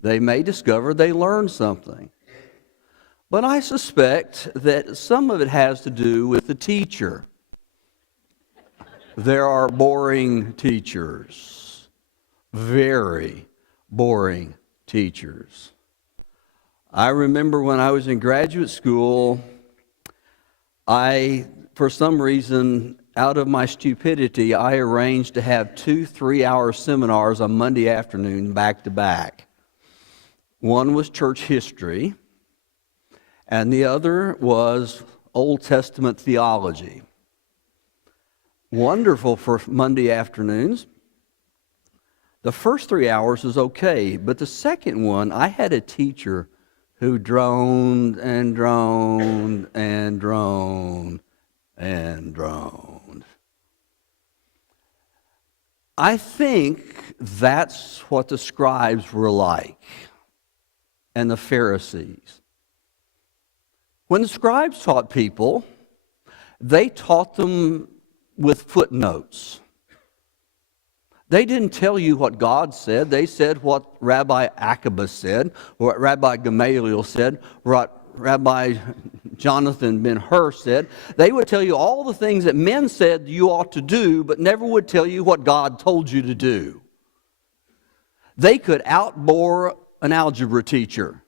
They may discover they learned something. But I suspect that some of it has to do with the teacher. There are boring teachers, very boring teachers. I remember when I was in graduate school, for some reason, out of my stupidity, I arranged to have 2 3-hour seminars on Monday afternoon back to back. One was church history, and the other was Old Testament theology. Wonderful for Monday afternoons. The first 3 hours was okay, but the second one, I had a teacher who droned and droned and droned and droned. I think that's what the scribes were like, and the Pharisees. When the scribes taught people, they taught them with footnotes. They didn't tell you what God said. They said what Rabbi Akiba said, what Rabbi Gamaliel said, what Rabbi Jonathan Ben-Hur said. They would tell you all the things that men said you ought to do, but never would tell you what God told you to do. They could outbore an algebra teacher.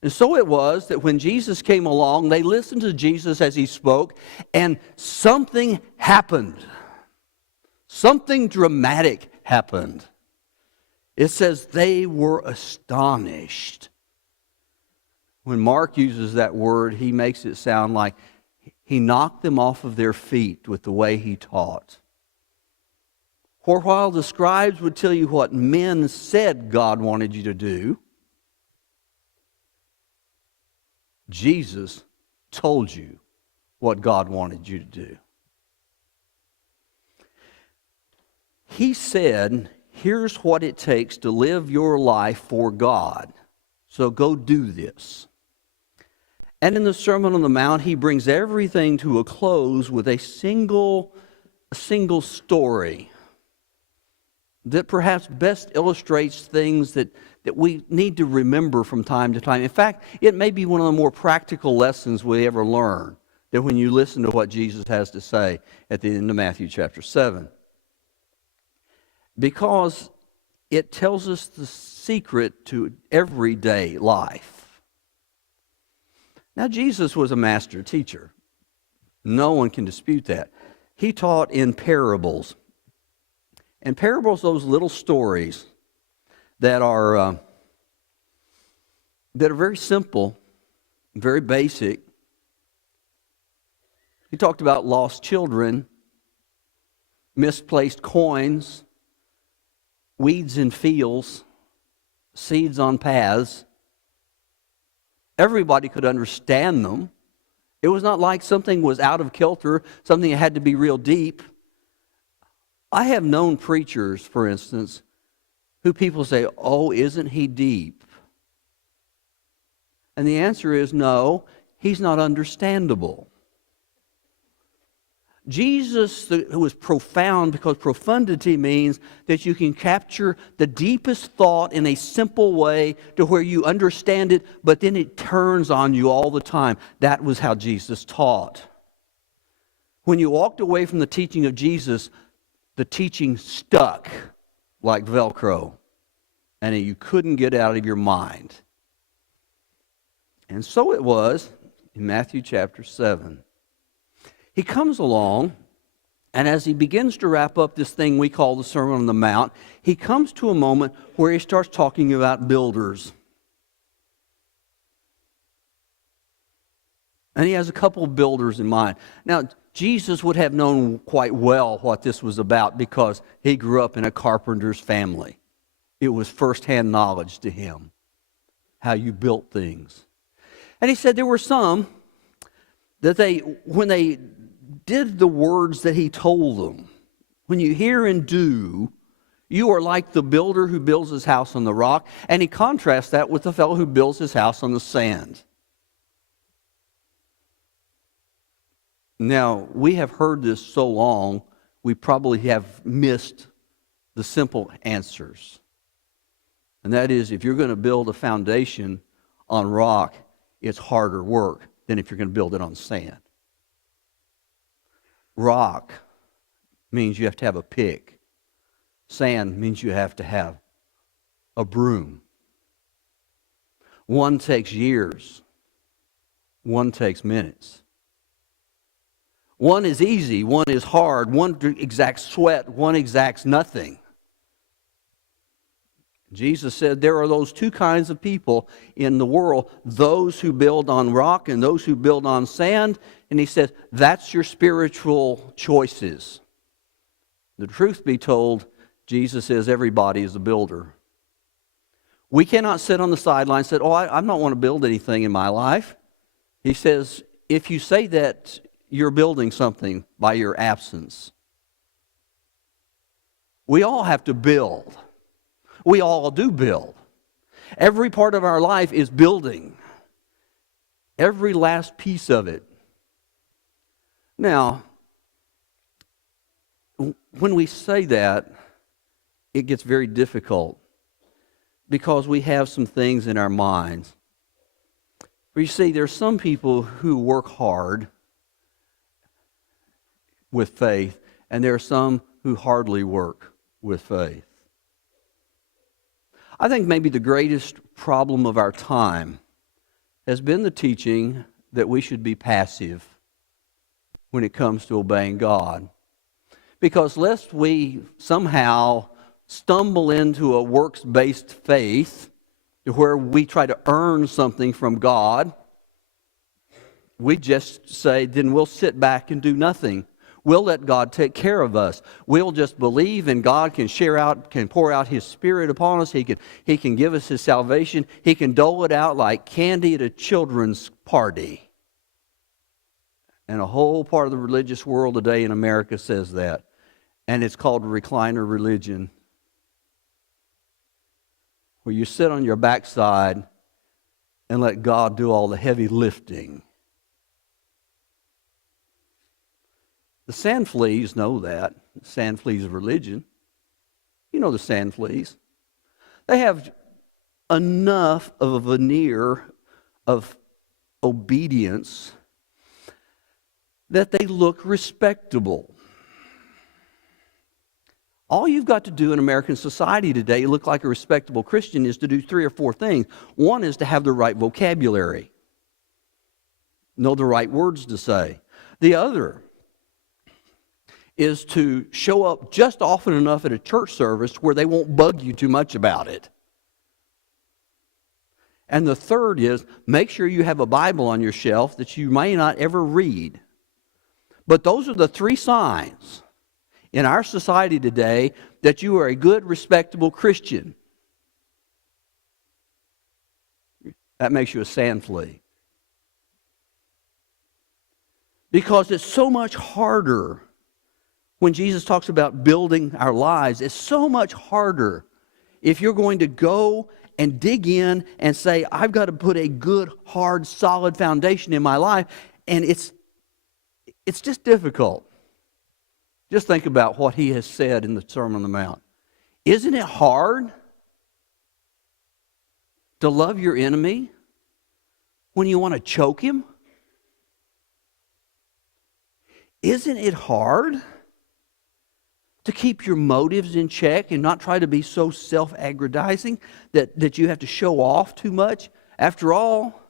And so it was that when Jesus came along, they listened to Jesus as he spoke, and something happened. Something dramatic happened. It says they were astonished. When Mark uses that word, he makes it sound like he knocked them off of their feet with the way he taught. For while the scribes would tell you what men said God wanted you to do, Jesus told you what God wanted you to do. He said, here's what it takes to live your life for God. So go do this. And in the Sermon on the Mount, he brings everything to a close with a single story that perhaps best illustrates things that we need to remember from time to time. In fact, it may be one of the more practical lessons we ever learn, that when you listen to what Jesus has to say at the end of Matthew chapter 7. Because it tells us the secret to everyday life. Now, Jesus was a master teacher. No one can dispute that. He taught in parables. And parables, those little stories that are very simple, very basic. He talked about lost children, misplaced coins, weeds in fields, seeds on paths. Everybody could understand them. It was not like something was out of kilter, something that had to be real deep. I have known preachers, for instance, who people say, oh, isn't he deep? And the answer is no, he's not understandable. Jesus, who was profound, because profundity means that you can capture the deepest thought in a simple way to where you understand it, but then it turns on you all the time. That was how Jesus taught. When you walked away from the teaching of Jesus, the teaching stuck like Velcro, and you couldn't get out of your mind. And so it was in Matthew chapter 7. He comes along, and as he begins to wrap up this thing we call the Sermon on the Mount, he comes to a moment where he starts talking about builders. And he has a couple of builders in mind. Now, Jesus would have known quite well what this was about because he grew up in a carpenter's family. It was firsthand knowledge to him, how you built things. And he said there were some that when they did the words that he told them, when you hear and do, you are like the builder who builds his house on the rock. And he contrasts that with the fellow who builds his house on the sand. Now, we have heard this so long, we probably have missed the simple answers. And that is, if you're going to build a foundation on rock, it's harder work than if you're going to build it on sand. Rock means you have to have a pick. Sand means you have to have a broom. One takes years. One takes minutes. One is easy, one is hard, one exacts sweat, one exacts nothing. Jesus said there are those two kinds of people in the world, those who build on rock and those who build on sand. And he says, that's your spiritual choices. The truth be told, Jesus says everybody is a builder. We cannot sit on the sidelines and say, I don't want to build anything in my life. He says, if you say that, you're building something by your absence. We all have to build. We all do build. Every part of our life is building. Every last piece of it. Now, when we say that, it gets very difficult because we have some things in our minds. You see, there's some people who work hard with faith, and there are some who hardly work with faith. I think maybe the greatest problem of our time has been the teaching that we should be passive when it comes to obeying God. Because lest we somehow stumble into a works-based faith to where we try to earn something from God, we just say, then we'll sit back and do nothing. We'll let God take care of us. We'll just believe, and God can pour out His Spirit upon us. He can give us His salvation. He can dole it out like candy at a children's party. And a whole part of the religious world today in America says that. And it's called recliner religion, where you sit on your backside and let God do all the heavy lifting. The sand fleas know that. The sand fleas of religion. You know the sand fleas. They have enough of a veneer of obedience that they look respectable. All you've got to do in American society today to look like a respectable Christian is to do 3 or 4 things. One is to have the right vocabulary. Know the right words to say. The other is to show up just often enough at a church service where they won't bug you too much about it. And the third is make sure you have a Bible on your shelf that you may not ever read. But those are the 3 signs in our society today that you are a good, respectable Christian. That makes you a sand flea. Because it's so much harder when Jesus talks about building our lives. It's so much harder if you're going to go and dig in and say, I've got to put a good, hard, solid foundation in my life. And it's just difficult. Just think about what he has said in the Sermon on the Mount. Isn't it hard to love your enemy when you want to choke him? Isn't it hard to keep your motives in check and not try to be so self-aggrandizing that you have to show off too much? After all,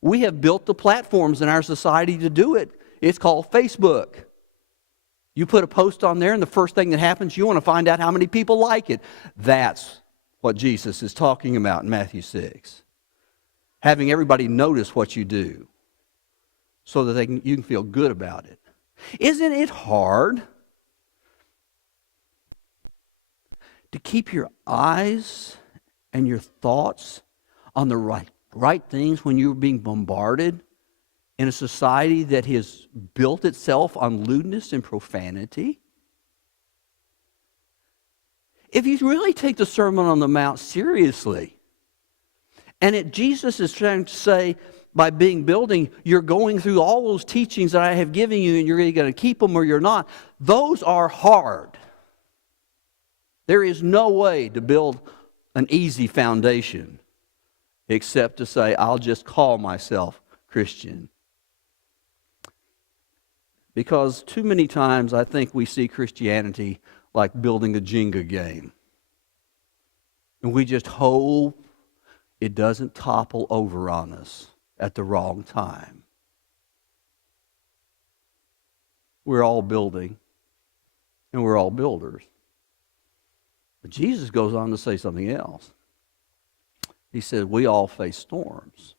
we have built the platforms in our society to do it. It's called Facebook. You put a post on there, and the first thing that happens, you want to find out how many people like it. That's what Jesus is talking about in Matthew 6. Having everybody notice what you do so that you can feel good about it. Isn't it hard to keep your eyes and your thoughts on the right things when you're being bombarded in a society that has built itself on lewdness and profanity? If you really take the Sermon on the Mount seriously, and Jesus is trying to say, by building, you're going through all those teachings that I have given you, and you're either going to keep them or you're not. Those are hard. There is no way to build an easy foundation except to say, I'll just call myself Christian. Because too many times I think we see Christianity like building a Jenga game. And we just hope it doesn't topple over on us at the wrong time. We're all building, and we're all builders. But Jesus goes on to say something else. He said, we all face storms.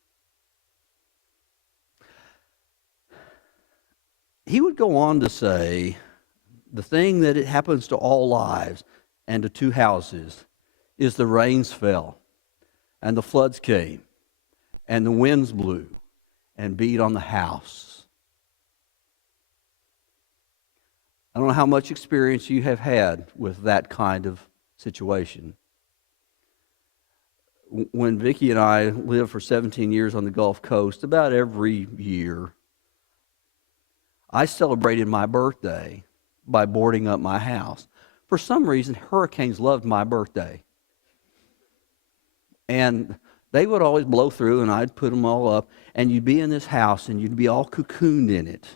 He would go on to say, the thing that it happens to all lives and to two houses is the rains fell, and the floods came, and the winds blew and beat on the house. I don't know how much experience you have had with that kind of situation. When Vicki and I lived for 17 years on the Gulf Coast, about every year, I celebrated my birthday by boarding up my house. For some reason, hurricanes loved my birthday. And they would always blow through, and I'd put them all up, and you'd be in this house, and you'd be all cocooned in it.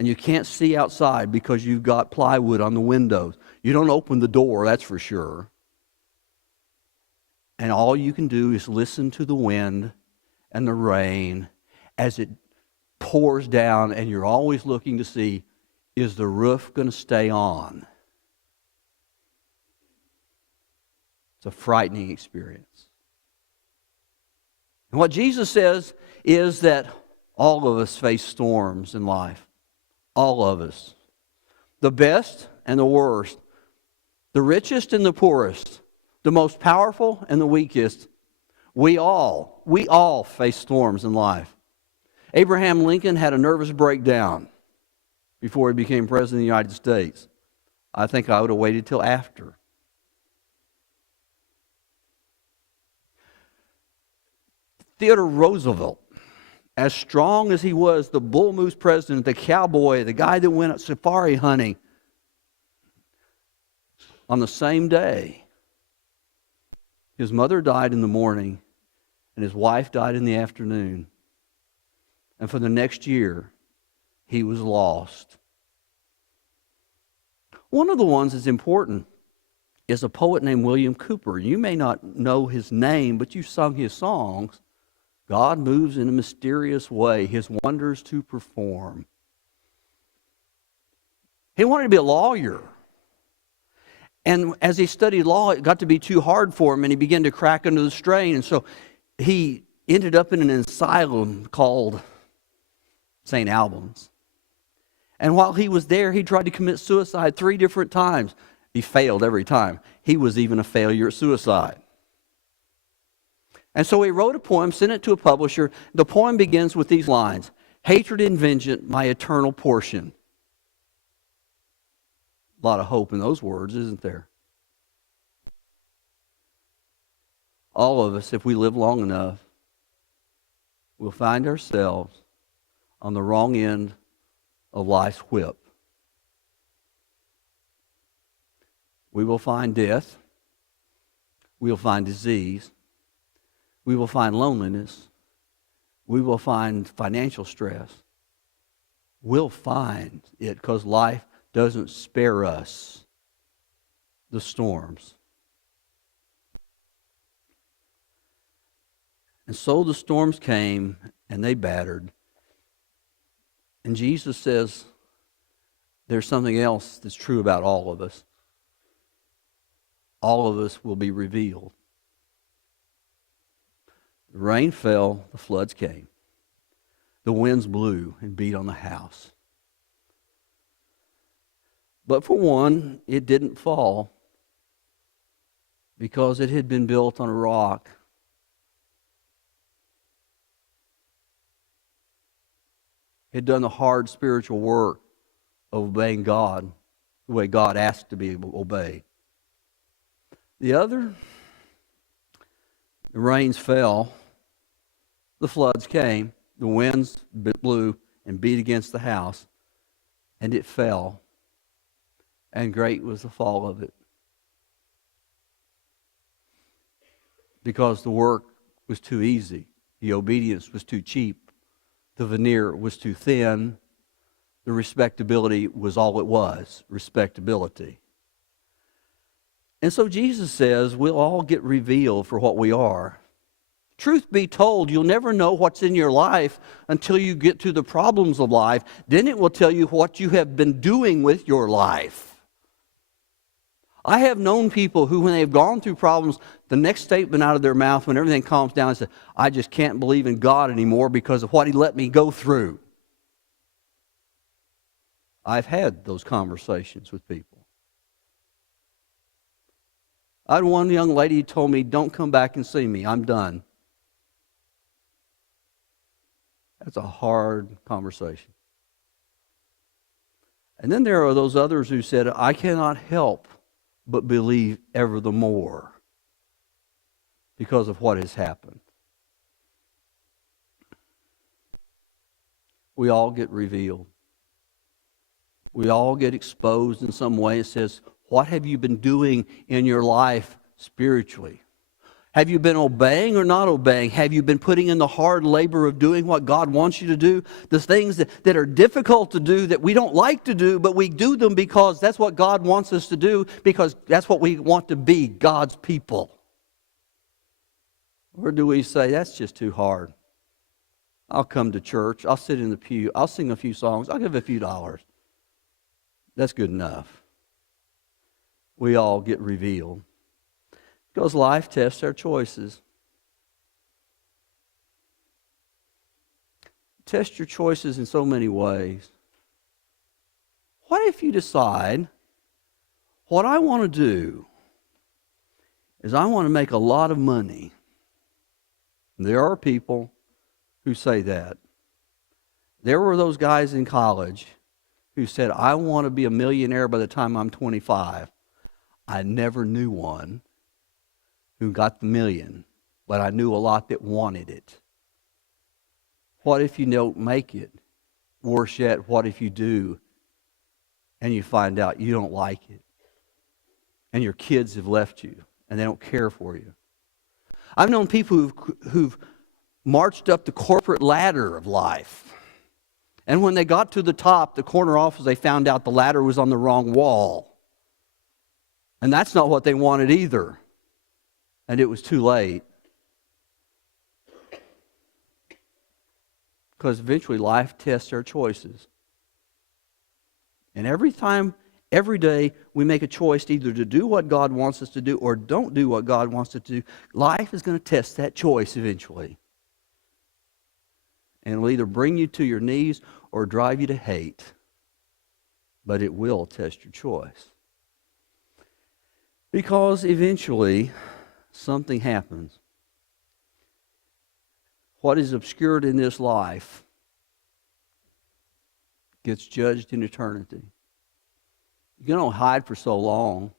And you can't see outside because you've got plywood on the windows. You don't open the door, that's for sure. And all you can do is listen to the wind and the rain as it pours down, and you're always looking to see, is the roof going to stay on? It's a frightening experience. And what Jesus says is that all of us face storms in life. All of us. The best and the worst. The richest and the poorest. The most powerful and the weakest. We all face storms in life. Abraham Lincoln had a nervous breakdown before he became president of the United States. I think I would have waited till after. Theodore Roosevelt, as strong as he was, the bull moose president, the cowboy, the guy that went safari hunting, on the same day, his mother died in the morning and his wife died in the afternoon. And for the next year, he was lost. One of the ones that's important is a poet named William Cooper. You may not know his name, but you've sung his songs. God moves in a mysterious way, his wonders to perform. He wanted to be a lawyer. And as he studied law, it got to be too hard for him, and he began to crack under the strain. And so he ended up in an asylum called St. Albans. And while he was there, he tried to commit suicide 3 different times. He failed every time. He was even a failure at suicide. And so he wrote a poem, sent it to a publisher. The poem begins with these lines: hatred and vengeance, my eternal portion. A lot of hope in those words, isn't there? All of us, if we live long enough, will find ourselves on the wrong end of life's whip. We will find death. We will find disease. We will find loneliness. We will find financial stress. We'll find it because life doesn't spare us the storms. And so the storms came and they battered. And Jesus says there's something else that's true about all of us. All of us will be revealed. The rain fell, the floods came. The winds blew and beat on the house. But for one, it didn't fall because it had been built on a rock. It had done the hard spiritual work of obeying God the way God asked to be obeyed. The other, the rains fell, the floods came, the winds blew and beat against the house, and it fell, and great was the fall of it. because the work was too easy. The obedience was too cheap. The veneer was too thin. The respectability was all it was, respectability. And so Jesus says we'll all get revealed for what we are. Truth be told, you'll never know what's in your life until you get to the problems of life. Then it will tell you what you have been doing with your life. I have known people who, when they've gone through problems, the next statement out of their mouth when everything calms down is, I just can't believe in God anymore because of what He let me go through. I've had those conversations with people. I had one young lady who told me, don't come back and see me, I'm done. That's a hard conversation. And then there are those others who said, I cannot help but believe ever the more because of what has happened. We all get revealed. We all get exposed in some way. It says, what have you been doing in your life spiritually? Have you been obeying or not obeying? Have you been putting in the hard labor of doing what God wants you to do? The things that are difficult to do, that we don't like to do, but we do them because that's what God wants us to do, because that's what we want to be, God's people. Or do we say, that's just too hard? I'll come to church, I'll sit in the pew, I'll sing a few songs, I'll give a few dollars. That's good enough. We all get revealed. Because life tests our choices. Test your choices in so many ways. What if you decide, what I want to do is I want to make a lot of money? There are people who say that. There were those guys in college who said, I want to be a millionaire by the time I'm 25. I never knew one who got the million, but I knew a lot that wanted it. What if you don't make it? Worse yet, what if you do and you find out you don't like it and your kids have left you and they don't care for you? I've known people who've marched up the corporate ladder of life, and when they got to the top, the corner office, they found out the ladder was on the wrong wall. And that's not what they wanted either. And it was too late. Because eventually life tests our choices. And every day, we make a choice either to do what God wants us to do or don't do what God wants us to do. Life is going to test that choice eventually. And it'll either bring you to your knees or drive you to hate. But it will test your choice. Because eventually, something happens. What is obscured in this life gets judged in eternity. You don't hide for so long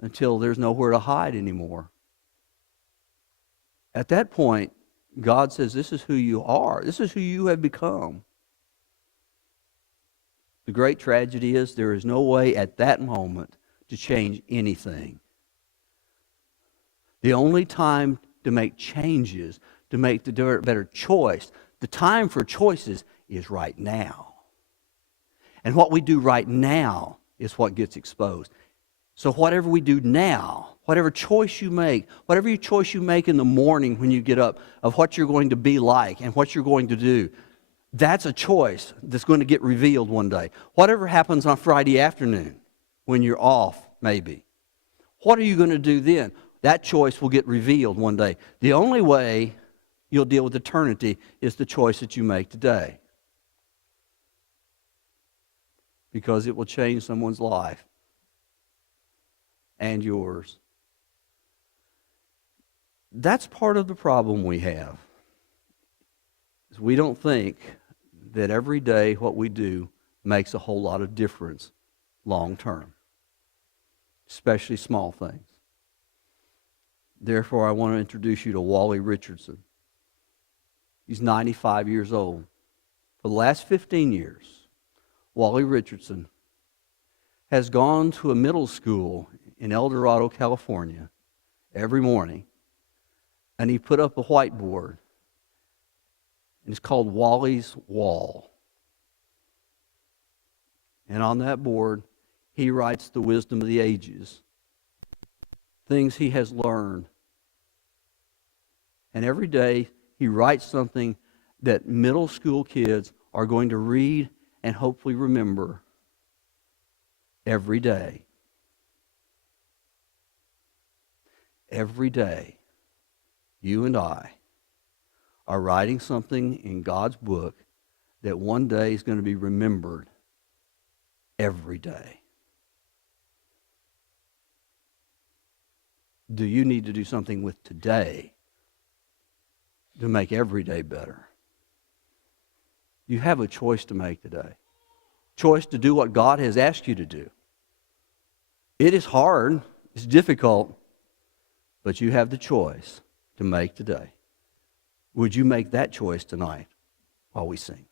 until there's nowhere to hide anymore. At that point, God says, this is who you are. This is who you have become. The great tragedy is there is no way at that moment to change anything. The only time to make changes, to make the better choice, the time for choices is right now. And what we do right now is what gets exposed. So whatever we do now, whatever choice you make, whatever choice you make in the morning when you get up of what you're going to be like and what you're going to do, that's a choice that's going to get revealed one day. Whatever happens on Friday afternoon when you're off, maybe, what are you going to do then? That choice will get revealed one day. The only way you'll deal with eternity is the choice that you make today. Because it will change someone's life and yours. That's part of the problem we have. Is we don't think that every day what we do makes a whole lot of difference long term, especially small things. Therefore, I want to introduce you to Wally Richardson. He's 95 years old. For the last 15 years, Wally Richardson has gone to a middle school in El Dorado, California, every morning and he put up a whiteboard, and it's called Wally's Wall. And on that board, he writes the wisdom of the ages, things he has learned. And every day, he writes something that middle school kids are going to read and hopefully remember every day. Every day, you and I are writing something in God's book that one day is going to be remembered every day. Do you need to do something with today to make every day better? You have a choice to make today. Choice to do what God has asked you to do. It is hard, it's difficult, but you have the choice to make today. Would you make that choice tonight while we sing?